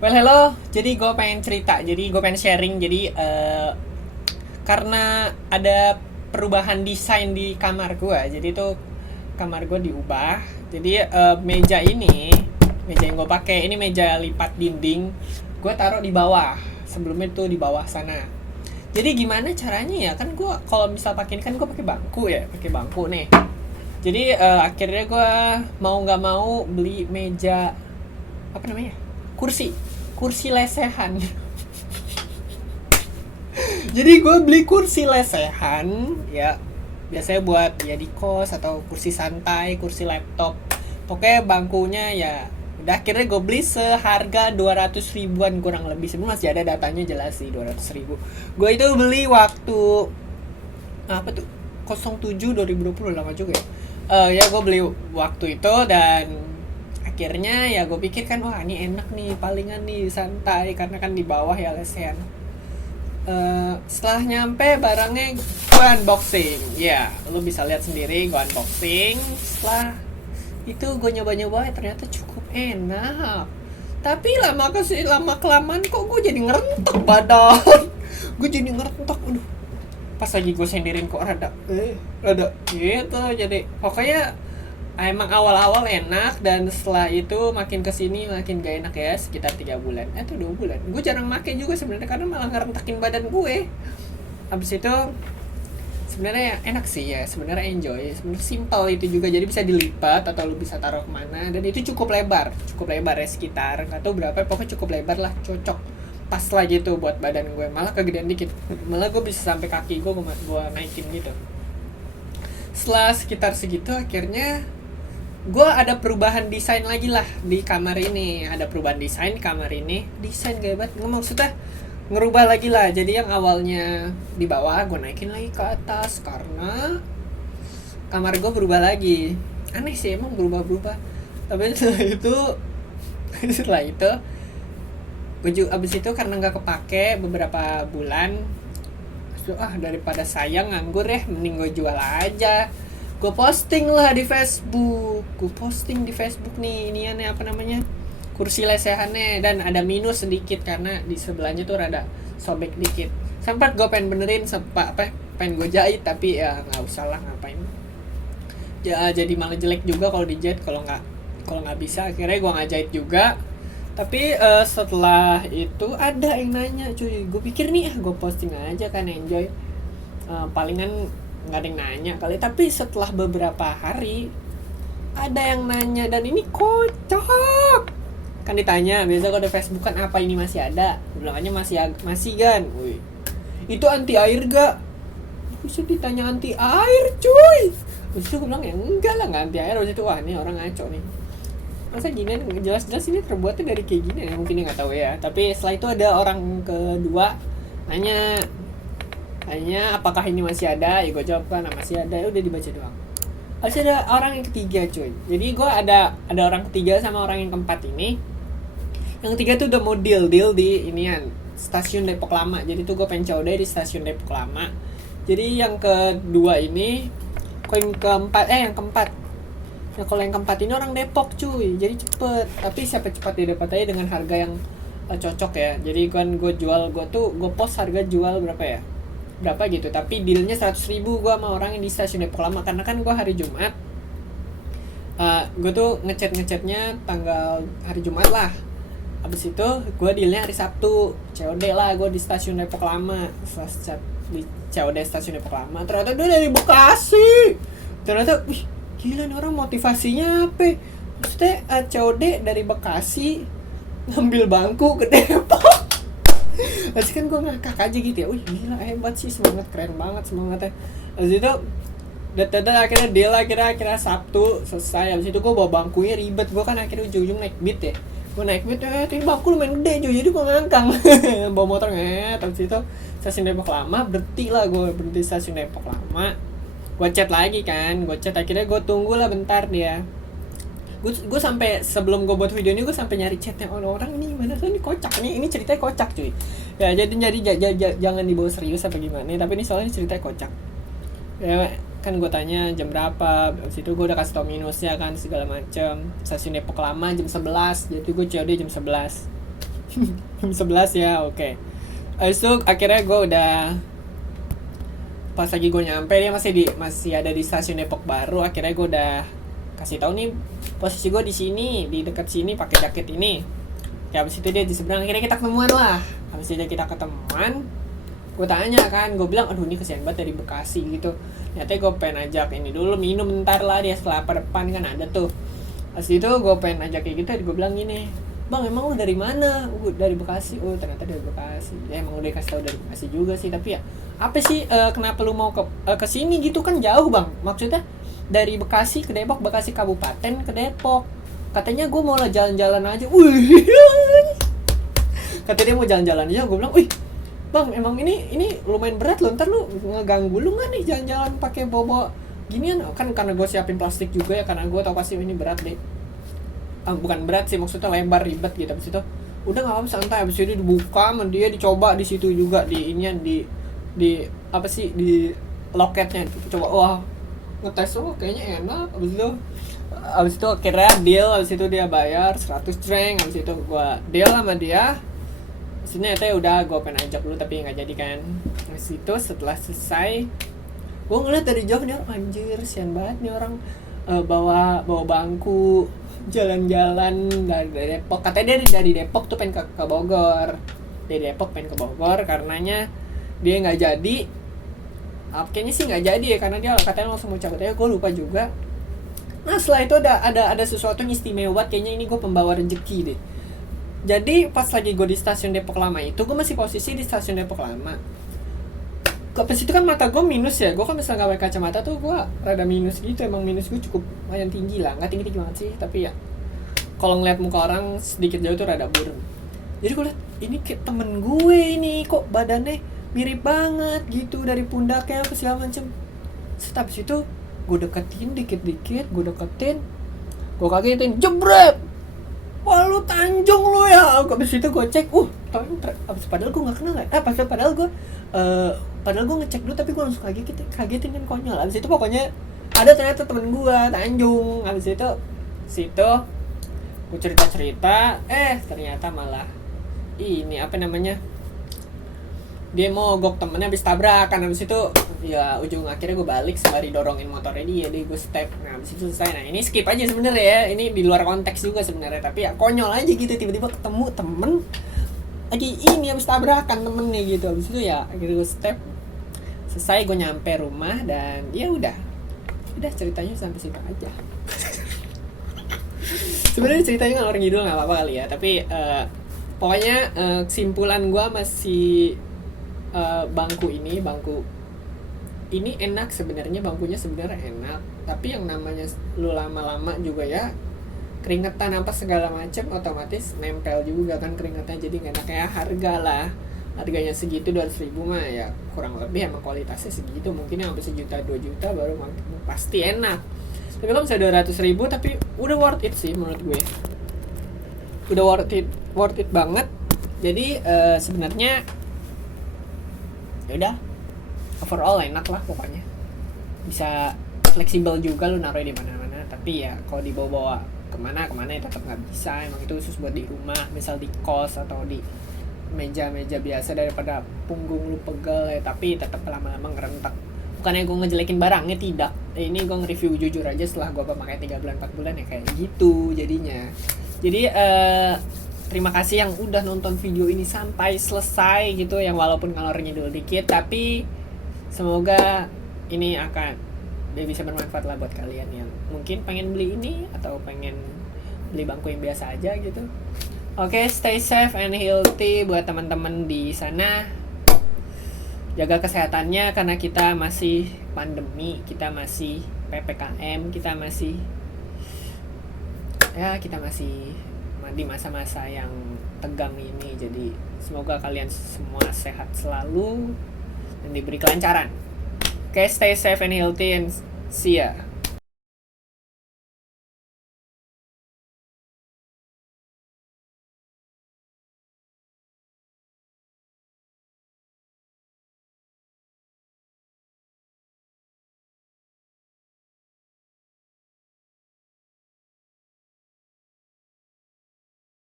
Well, hello. Jadi gue pengen cerita. Jadi gue pengen sharing. Jadi karena ada perubahan desain di kamar gue. Jadi tuh kamar gue diubah. Jadi meja yang gue pakai ini meja lipat dinding. Gue taruh di bawah. Sebelumnya tuh di bawah sana. Jadi gimana caranya ya? Kan gue kalau misal pakai ini kan gue pakai bangku ya, pakai bangku nih. Jadi akhirnya gue mau nggak mau beli meja apa namanya? Kursi lesehan. Jadi gue beli kursi lesehan ya, biasanya buat ya di kos atau kursi santai, kursi laptop. Pokoknya bangkunya ya udah akhirnya gue beli seharga 200 ribuan kurang lebih. Sebenarnya masih ada datanya jelas sih 200 ribu. Gue itu beli waktu apa tuh 07 2020 lama juga ya. Ya gue beli waktu itu dan akhirnya ya gue pikir kan wah ini enak nih palingan nih santai karena kan di bawah ya lesehan. Setelah nyampe barangnya gue unboxing ya lu bisa lihat sendiri gue unboxing. Setelah itu gue nyoba-nyoba ternyata cukup enak, tapi lama kelamaan kok gue jadi ngerentek badan. Gue jadi ngerentek, aduh, pas lagi gue sendirin kok rada gitu. Jadi pokoknya emang awal-awal enak dan setelah itu makin kesini makin gak enak ya, sekitar 3 bulan tuh 2 bulan gue jarang make juga sebenarnya karena malah ngerentakin badan gue. Habis itu sebenarnya enak sih ya, sebenarnya enjoy, sebenarnya simple itu juga, jadi bisa dilipat atau lu bisa taruh kemana dan itu cukup lebar ya, sekitar nggak tahu berapa pokoknya cukup lebar lah, cocok pas lah gitu buat badan gue, malah kegedean dikit, malah gue bisa sampai kaki gue naikin gitu. Setelah sekitar segitu akhirnya gue ada perubahan desain lagi lah di kamar ini, ada perubahan desain kamar ini, desain gaya banget, nggak maksudnya ngerubah lagi lah. Jadi yang awalnya di bawah gue naikin lagi ke atas karena kamar gue berubah lagi. Aneh sih emang berubah-berubah. Tapi setelah itu gue juga abis itu karena nggak kepake beberapa bulan, daripada sayang nganggur ya mending gue jual aja. Gue posting di Facebook nih iniannya apa namanya, kursi lesehannya, dan ada minus sedikit karena di sebelahnya tuh rada sobek dikit. Sempat gue pengen benerin pengen gue jahit tapi ya nggak usah lah, ngapain ya, jadi malah jelek juga kalau dijahit. Kalau nggak bisa akhirnya gue nggak jahit juga. Tapi setelah itu ada yang nanya, cuy, gue pikir nih gue posting aja kan enjoy, palingan nggak ada yang nanya kali. Tapi setelah beberapa hari ada yang nanya dan ini kocak. Kan ditanya biasa kalau di Facebook kan apa ini masih ada, bilangannya masih kan. Wih, itu anti air gak? Bisa ditanya anti air, cuy. Terus itu gue bilang ya enggak lah, nggak anti air. Terus itu wah ini orang ngaco nih, masa gini jelas-jelas ini terbuatnya dari kayak gini ya, mungkin dia nggak tahu ya. Tapi setelah itu ada orang kedua nanya apakah ini masih ada, ya gue jawab kan masih ada, ya udah dibaca doang. Terus ada orang yang ketiga, cuy. Jadi gue ada orang ketiga sama orang yang keempat ini. Yang ketiga tuh udah mau deal di inian stasiun Depok Lama. Jadi tuh gue pengen COD di stasiun Depok Lama. Jadi yang kedua ini, yang keempat. Nah kalau yang keempat ini orang Depok, cuy. Jadi cepet. Tapi siapa cepat dia dapat aja dengan harga yang cocok ya. Jadi kan gue post harga jual berapa gitu, tapi dealnya 100 ribu gue sama orang yang di stasiun Depok Lama. Karena kan gue hari Jumat, gue tuh ngechatnya tanggal hari Jumat lah. Abis itu gue dealnya hari Sabtu, COD lah gue di stasiun Depok Lama. Di COD stasiun Depok Lama, ternyata dia dari Bekasi. Ternyata wih gila nih orang, motivasinya apa? Maksudnya COD dari Bekasi ngambil bangku ke Depok. Terus kan gue ngakak aja gitu ya, wih gila hebat sih, semangat, keren banget semangatnya. Terus itu akhirnya deal, akhirnya Sabtu selesai. Habis itu gue bawa bangkunya ribet, gue kan akhirnya ujung-ujung naik Beat ya. Gue naik Beat, ini bangku lumayan gede cuy, jadi gue ngangkang. Bawa motor habis itu stasiun Depok Lama, berhenti stasiun Depok Lama. Gue chat lagi kan, akhirnya gue tunggu lah bentar dia. Gue sampai sebelum gue buat video ini gue sampai nyari chatnya orang ini mana tuh, ini kocak nih, ini ceritanya kocak cuy ya. Jadi jangan dibawa serius apa gimana, tapi ini soalnya ceritanya kocak ya. Kan gue tanya jam berapa, habis itu gue udah kasih tau minusnya kan segala macem. Stasiun Depok Lama jam 11, jadi gue COD jam 11. Jam 11 ya, oke. Habis itu akhirnya gue udah, pas lagi gue nyampe dia masih ada di stasiun Depok Baru. Akhirnya gue udah kasih tahu nih posisi gue di sini, di dekat sini, pakai jaket ini. Ya habis itu dia di seberang, akhirnya kita ketemuan lah. Habis itu kita ketemuan, gue tanya kan, gue bilang aduh ini kesian banget dari Bekasi gitu. Ternyata gue pengen ajak ini dulu minum bentar lah, dia Kelapa depan kan ada tuh. Habis itu gue pengen ajak kayak gitu, gue bilang gini, bang emang lu dari mana? Dari Bekasi. Oh ternyata dari Bekasi. Ya emang udah kasih tahu dari Bekasi juga sih, tapi ya apa sih kenapa lu mau ke sini gitu, kan jauh bang, maksudnya dari Bekasi ke Depok, Bekasi kabupaten ke Depok. Katanya gue mau lah jalan-jalan aja. Wih, katanya dia mau jalan-jalan aja. Gue bilang, wih bang emang ini lumayan berat loh, ntar lu ngeganggu lu nggak nih jalan-jalan pakai bawa ginian? Kan karena gue siapin plastik juga ya, karena gue tau pasti ini berat deh. Bukan berat sih, maksudnya lebar ribet gitu. Abis itu udah nggak apa-apa santai. Abis itu dibuka sama dia, dicoba di situ juga di inian di apa sih, di loketnya coba, wah ngetes, oh kayaknya enak. Abis itu akhirnya deal. Abis itu dia bayar 100 drink. Abis itu gue deal sama dia. Maksudnya itu udah gue pengen ajak dulu tapi nggak jadi kan. Abis itu setelah selesai, gue ngeliat dari jauh nih, anjir sian banget nih orang, bawa bangku jalan-jalan dari Depok. Katanya dia dari Depok tuh pengen ke Bogor. Dari Depok pengen ke Bogor karenanya dia nggak jadi. Kayaknya sih nggak jadi ya, karena dia katanya langsung mau cabut aja. Gue lupa juga. Nah setelah itu ada sesuatu yang istimewa. Kayaknya ini gue pembawa rezeki deh. Jadi pas lagi gue di stasiun Depok Lama itu, gue masih posisi di stasiun Depok Lama. Pas itu kan mata gue minus ya, gue kan misalnya gak pakai kacamata tuh gue rada minus gitu. Emang minus gue cukup lumayan tinggi lah, nggak tinggi banget sih, tapi ya kalau ngeliat muka orang sedikit jauh tuh rada burem. Jadi gue liat ini kayak temen gue ini, kok badannya mirip banget gitu dari pundaknya apa segala macem. Habis itu gue deketin dikit-dikit, gue kagetin, jebret, wah lu Tanjung lu ya. Habis itu gue cek, tapi padahal gue nggak kenal ya. Padahal gue ngecek dulu tapi gue langsung kagetin kan, konyol. Abis itu pokoknya ada ternyata temen gue Tanjung. Abis itu situ gue cerita ternyata malah ini apa namanya, dia mogok temennya habis tabrakan. Abis itu ya ujung akhirnya gue balik sembari dorongin motornya dia, gue step. Nah abis itu selesai. Nah ini skip aja sebenarnya ya, ini di luar konteks juga sebenarnya, tapi ya konyol aja gitu, tiba-tiba ketemu temen lagi ini habis tabrakan temennya gitu. Abis itu ya akhirnya gue step. Selesai gue nyampe rumah dan ya udah ceritanya sampai situ aja. Sebenarnya ceritanya ngalor ngidul nggak apa-apa kali ya, tapi pokoknya kesimpulan gue masih bangku ini enak sebenarnya, bangkunya sebenarnya enak, tapi yang namanya lu lama-lama juga ya keringetan apa segala macam, otomatis nempel juga kan keringetan, jadi nggak enak. Ya harganya segitu 200.000 mah ya kurang lebih emang kualitasnya segitu, mungkin yang sampai 1 juta 2 juta baru pasti enak. Tapi kalau misalnya 200.000 tapi udah worth it sih menurut gue, udah worth it banget. Jadi sebenarnya ya udah overall enak lah pokoknya, bisa fleksibel juga lu naruh di mana-mana. Tapi ya kalau dibawa kemana ya tetap nggak bisa, emang itu khusus buat di rumah, misal di kos atau di meja biasa, daripada punggung lu pegel ya. Tapi tetap lama-lama ngerentak. Bukannya gue ngejelekin barangnya, tidak, ini gue nge-review jujur aja setelah gue pakai 3 bulan 4 bulan ya kayak gitu jadinya. Jadi terima kasih yang udah nonton video ini sampai selesai gitu, yang walaupun ngalor ngidul dikit, tapi semoga ini akan bisa bermanfaat lah buat kalian yang mungkin pengen beli ini atau pengen beli bangku yang biasa aja gitu. Oke, stay safe and healthy buat teman-teman di sana. Jaga kesehatannya karena kita masih pandemi, kita masih PPKM, kita masih di masa-masa yang tegang ini. Jadi semoga kalian semua sehat selalu dan diberi kelancaran. Oke, stay safe and healthy and see ya.